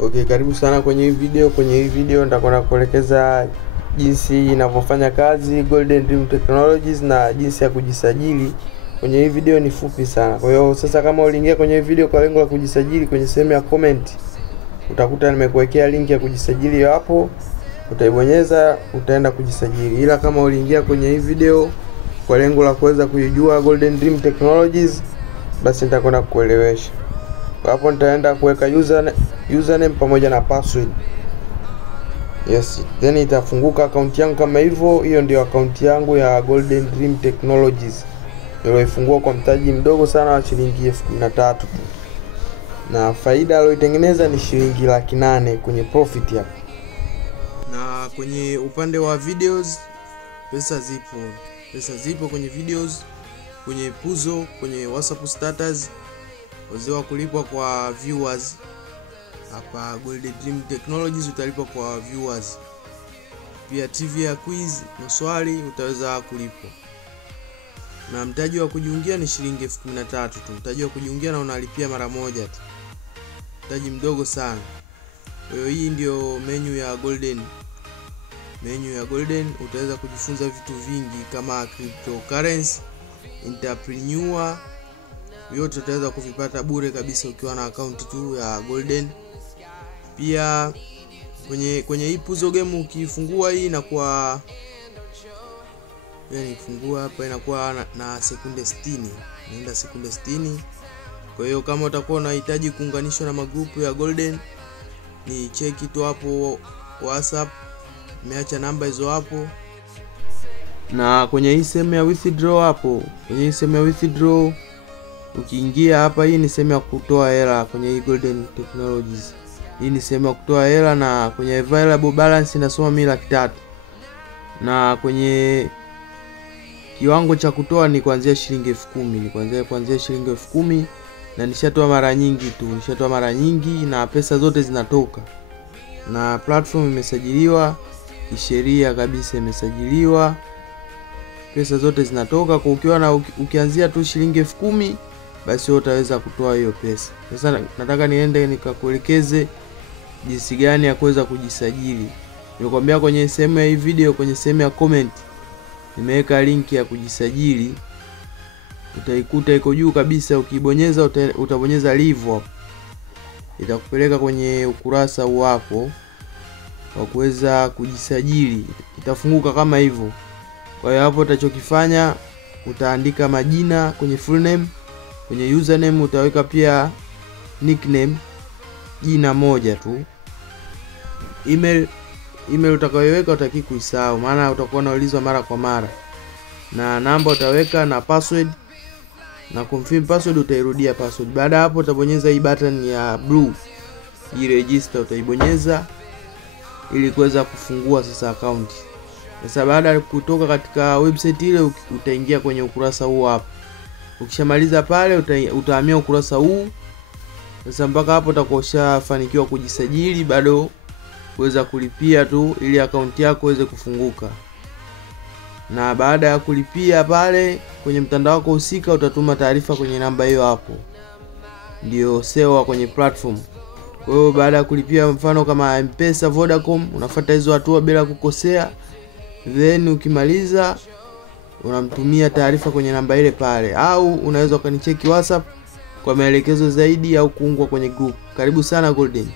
Okay, karibu sana kwenye hii video. Kwenye hii video nitakwenda kuelekeza jinsi inavyofanya kazi Golden Dream Technologies na jinsi ya kujisajili. Kwenye hii video ni fupi sana. Kwa hiyo sasa, kama uliingia kwenye hii video kwa lengo la kujisajili, kwenye sehemu ya comment utakuta nimekuwekea link ya kujisajili hapo. Utaibonyeza, utaenda kujisajili. Ila kama uliingia kwenye hii video kwa lengo la kuweza kujua Golden Dream Technologies, basi nitakwenda kukuelewesha. Kwa hapo nitaenda kuweka username pamoja na password. Yes, then itafunguka account yangu kama hivyo. Hiyo ndio account yangu ya Golden Dream Technologies. Nilioifungua kwa mtaji mdogo sana wa shilingi 13,000 tu. Na faida aliyotengeneza ni shilingi 800,000 kwenye profit hapo. Na kwenye upande wa videos, pesa zipo kwenye videos, kwenye puzo, kwenye WhatsApp status, wazewa kulipwa kwa viewers. Hapa Golden Dream Technologies utalipwa kwa viewers. Pia TV ya quiz, maswali utaweza kulipwa. Na mtaji wa kujiungia ni shilingi 13,000 tu. Mtaji wa kujiungia na unalipia mara moja tu. Mtaji mdogo sana. Kwa hiyo hii ndio menu ya Golden. Menu ya Golden utaweza kujifunza vitu vingi kama cryptocurrency, entrepreneur. Yote utaweza kuvipata bure kabisa ukiwa na account tu ya Golden. Pia kwenye hii puzzle game ukifungua hii inakuwa, yani kufungua hapa inakuwa na sekunde 60. Naenda sekunde 60. Kwa hiyo kama utakuwa unahitaji kuunganishwa na magrupu ya Golden, ni cheki tu hapo WhatsApp, nimeacha namba hizo hapo. Na kwenye hii sehemu ya withdraw hapo, kwenye hii sehemu ya withdraw ukiingia hapa, hii ni sehemu ya kutoa hela kwenye hii Golden Technologies. Hii ni sehemu ya kutoa hela, na kwenye available balance inasoma 300,000. Na kwenye kiwango cha kutoa ni kuanzia shilingi 10,000, ni kuanzia shilingi 10,000, na nishatoa mara nyingi na pesa zote zinatoka. Na platform imesajiliwa kisheria kabisa, imesajiliwa, pesa zote zinatoka. Kwa ukianzia tu shilingi 10,000, basi wewe utaweza kutoa hiyo pesa. Sasa nataka niende nikakuelekeze jinsi gani ya kuweza kujisajili. Nilikwambia kwenye sehemu ya hii video, kwenye sehemu ya comment nimeweka link ya kujisajili. Utaikuta iko juu kabisa. Ukibonyeza utabonyeza live hapo, itakupeleka kwenye ukurasa huu hapo wa kuweza kujisajili. Itafunguka kama hivyo. Kwa hiyo hapo utachokifanya, utaandika majina kwenye full name, kwenye username utaweka pia nickname, jina moja tu. Email utakayoweka utaki kuisahau, maana utakuwa unaulizwa mara kwa mara. Na namba utaweka, na password, na confirm password utairudia password. Baada hapo utabonyeza hii button ya blue, hii register utaibonyeza ili kuweza kufungua sasa account. Sasa baada ya kutoka katika website ile, utaingia kwenye ukurasa huu hapa. Ukishamaliza pale utahamia ukurasa huu. Sasa mpaka hapo utakuwa ushafanikiwa kujisajili, bado kuweza kulipia tu ili account yako iweze kufunguka. Na baada ya kulipia pale kwenye mtandao wako husika, utatuma taarifa kwenye namba hiyo hapo. Ndio sewa kwenye platform. Kwa hiyo baada ya kulipia, mfano kama M-Pesa, Vodacom, unafuata hizo hatua bila kukosea. Then ukimaliza unamtumia taarifa kwenye namba ile pale, au unaweza ukanicheki WhatsApp kwa maelekezo zaidi, au kuungwa kwenye group. Karibu sana Golden.